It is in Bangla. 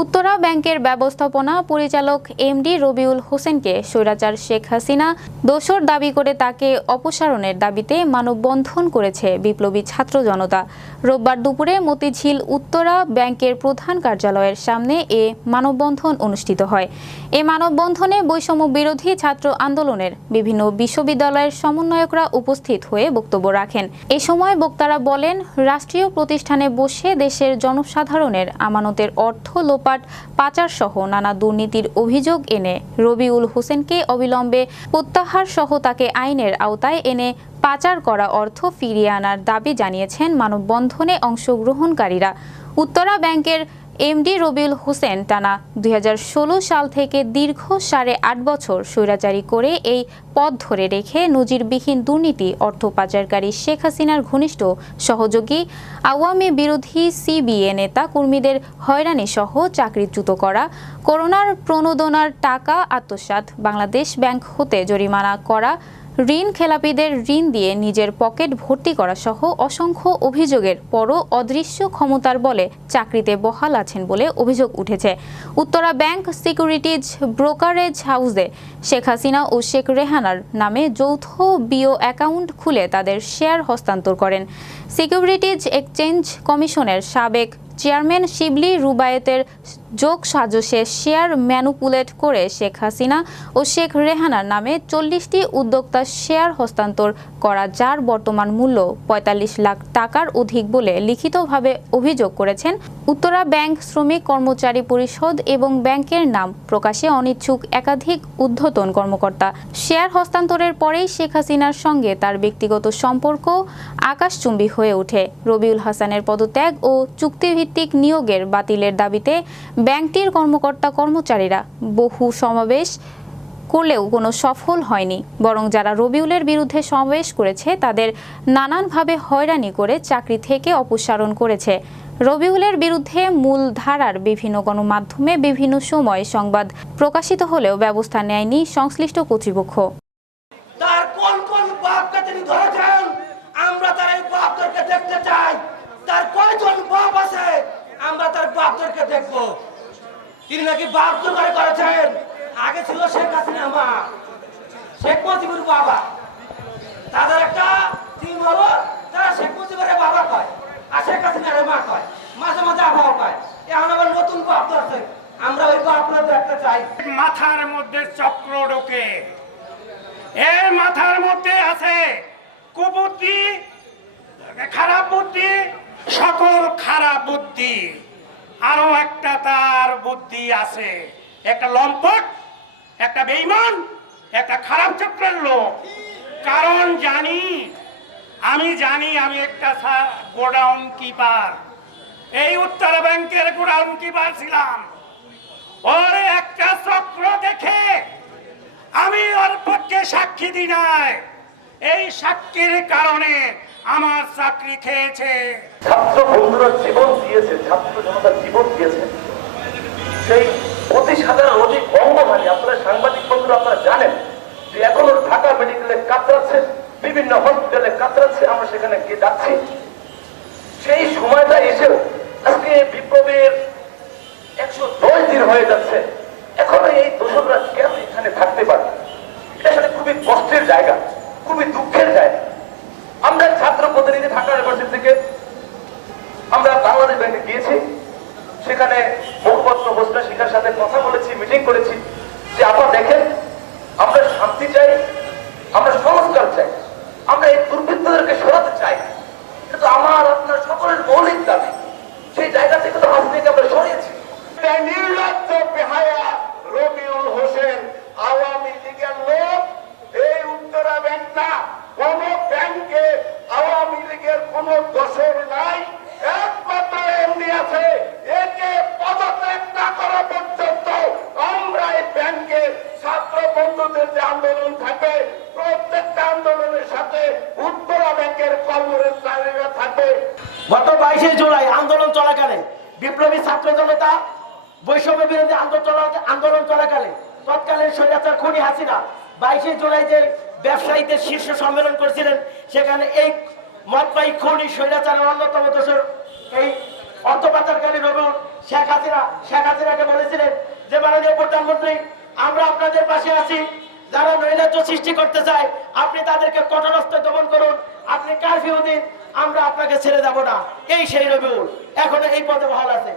উত্তরা ব্যাংকের ব্যবস্থাপনা পরিচালক এমডি রবিউল হোসেনকে স্বৈরাচার শেখ হাসিনা দোষর দাবি করে তাকে অপসারণের দাবিতে মানববন্ধন করেছে বিপ্লবী ছাত্র জনতা। রোববার দুপুরে মতিঝিল উত্তরা ব্যাংকের প্রধান কার্যালয়ের সামনে এ মানববন্ধন অনুষ্ঠিত হয়। এ মানববন্ধনে বৈষম্য বিরোধী ছাত্র আন্দোলনের বিভিন্ন বিশ্ববিদ্যালয়ের সমন্বয়করা উপস্থিত হয়ে বক্তব্য রাখেন। এ সময় বক্তারা বলেন, রাষ্ট্রীয় প্রতিষ্ঠানে বসে দেশের জনসাধারণের আমানতের অর্থ লোপাট, পাচার সহ নানা দুর্নীতির অভিযোগ এনে রবিউল হোসেনকে অবিলম্বে প্রত্যাহার সহ তাকে আইনের আওতায় এনে পাচার করা অর্থ ফিরিয়ে আনার দাবি জানিয়েছেন মানববন্ধনে অংশগ্রহণকারীরা। উত্তরা ব্যাংকের এমডি রবিউল হোসেন টানা 2016 সাল থেকে দীর্ঘ 8.5 বছর স্বৈরাচারী করে এই পথ ধরে রেখে নজিরবিহীন দুর্নীতি, অর্থ পাচারকারী শেখ হাসিনার ঘনিষ্ঠ সহযোগী আওয়ামী বিরোধী সিবিএ নেতা কর্মীদের হয়রানি সহ চাকরিচ্যুত করা, করোনার প্রণোদনার টাকা আত্মসাৎ, বাংলাদেশ ব্যাংক হতে জরিমানা করা, ঋণ খেলাপিদের ঋণ দিয়ে নিজের পকেট ভর্তি করা সহ অসংখ্য অভিযোগের পরও অদৃশ্য ক্ষমতার বলে চাকরিতে বহাল আছেন বলে অভিযোগ উঠেছে। উত্তরা ব্যাংক সিকিউরিটিজ ব্রোকারেজ হাউসে শেখ হাসিনা ও শেখ রেহানার নামে যৌথ বিও অ্যাকাউন্ট খুলে তাদের শেয়ার হস্তান্তর করেন। সিকিউরিটিজ এক্সচেঞ্জ কমিশনের সাবেক চেয়ারম্যান শিবলি রুবায়েতের যোগ সাজসে শেয়ার ম্যানুপুলেট করে শেখ হাসিনা ও শেখ রেহানার নামে 40টি উদ্যোক্তা শেয়ার হস্তান্তর করা, যার বর্তমান মূল্য 45 লাখ টাকার অধিক বলে লিখিতভাবে অভিযোগ করেছেন উত্তরা ব্যাংক শ্রমিক কর্মচারী পরিষদ এবং ব্যাংকের নাম প্রকাশে অনিচ্ছুক একাধিক ঊর্ধ্বতন কর্মকর্তা। শেয়ার হস্তান্তরের পরেই শেখ হাসিনার সঙ্গে তার ব্যক্তিগত সম্পর্ক আকাশচুম্বী হয়ে ওঠে। রবিউল হাসানের পদত্যাগ ও চুক্তিভিত্তিক নিয়োগের বাতিলের দাবিতে ব্যাংকটির কর্মচারীরা বহু সমাবেশ করলেও কোনো সফল হয়নি, বরং যারা রবিউলের বিরুদ্ধে সমাবেশ করেছে তাদের নানানভাবে হয়রানি করে চাকরি থেকে অপসারণ করেছে। রবিউলের বিরুদ্ধে মূলধারার বিভিন্ন গণমাধ্যমে বিভিন্ন সময় সংবাদ প্রকাশিত হলেও ব্যবস্থা নেয়নি সংশ্লিষ্ট কর্তৃপক্ষ। তার কোন কোন বাপকে তিনি ধরেছেন, আমরা তার এই বাপদেরকে দেখতে চাই। তার কয়জন বাপ আছে, আমরা তার বাপদেরকে দেখব। তিনি নাকি বাপ জোগাড় করেছেন। আগে ছিল শেখ হাসিনা মা, শেখ মুজিবুর বাবা। তাদের একটা টিম হলো, তারা শেখ মুজিবের বাবা কয় আর শেখ হাসিনার মা কয়, মাঝে মাঝে আবহাওয়া কয়। এখন আবার নতুন বাপ ধরছে, আমরা ওই বাপরা দেখতে চাই। মাথার মধ্যে চক্র ঢোকে, এর মাথার মধ্যে আছে কুবুদ্ধি, খারাপ বুদ্ধি, সকল খারাপ বুদ্ধি। আরো একটা তার বুদ্ধি আছে, একটা লম্পট, একটা বেঈমান, একটা খারাপ চক্রের লোক। কারণ আমি জানি আমি একটা গোডাউন কিপার, এই উত্তরা ব্যাংকের গোডাউন কিপার ছিলাম। ওর একটা চক্র দেখে আমি ওর পক্ষে সাক্ষী দিই নাই, এই সাক্ষীর কারণে আমার চাকরি খেয়েছে। ছাত্র বন্ধুরা জীবন দিয়েছে, ছাত্র জনতা জীবন দিয়েছে, সেই 25,000 অধিক অঙ্গহানি। আপনারা সাংবাদিক বন্ধুরা আপনারা জানেন যে এখনো ঢাকা মেডিকেলে কাতরাচ্ছে, বিভিন্ন হসপিটালে কাতরাচ্ছে, আমরা সেখানে গিয়ে যাচ্ছি। সেই সময়টা এসেও আজকে বিপ্লবের 110 দিন হয়ে যাচ্ছে, এখনো এই দোষকরা কেন এখানে থাকতে পারে? এটা আসলে খুবই কষ্টের জায়গা, খুবই দুঃখের জায়গা। আমরা ছাত্র প্রতিনিধি ঢাকা ইউনিভার্সিটি থেকে আমরা বাংলাদেশ ব্যাংকে গিয়েছি, সেখানে মুখপত্র হোসনা শিখার সাথে কথা বলেছি, মিটিং করেছি যে আপনারা দেখেন, আমরা শান্তি চাই, আমরা সংস্কার চাই, আমরা এই দুর্বৃত্তদেরকে সরাতে চাই। কিন্তু আমার আপনার সকলের মৌলিক দাবি, সেই জায়গা থেকে তো হাসিনাকে আমরা সরিয়েছি। নির্লজ্জ বেহায়া রবিউল হোসেন আওয়ামী লীগের লোক। এই উত্তরা ব্যাংক না, কোন ব্যাংকে আওয়ামী লীগের কোন দোষর নাই, একমাত্র এমনি আছে। একে পদত্যাগ না করা পর্যন্ত আমরা এই ব্যাংকের ছাত্র বন্ধুদের যে আন্দোলন থাকে, প্রত্যেকটা আন্দোলনের সাথে উত্তরা ব্যাংকের কর্মচারীরা থাকে। গত 22শে জুলাই আন্দোলন চলাকালে বিপ্লবী ছাত্র জনতা বৈষম্য বিরোধী আন্দোলন চলাকালে তৎকালীন স্বৈরাচার খুনি হাসিনা 22শে জুলাই যে ব্যবসায়ীদের শীর্ষ সম্মেলন করেছিলেন, সেখানে এই মতবাহী খুনি স্বৈরাচারের অন্যতম দোষর এই অর্থ পাচারকারী রবিউল শেখ হাসিনাকে বলেছিলেন যে মাননীয় প্রধানমন্ত্রী, আমরা আপনাদের পাশে আছি, যারা নৈরাজ্য সৃষ্টি করতে চায় আপনি তাদেরকে কঠোরস্থ দমন করুন, আপনি কারফিউ দিন, আমরা আপনাকে ছেড়ে যাব না। এই সেই রবিউল এখনো এই পদে বহাল আছে।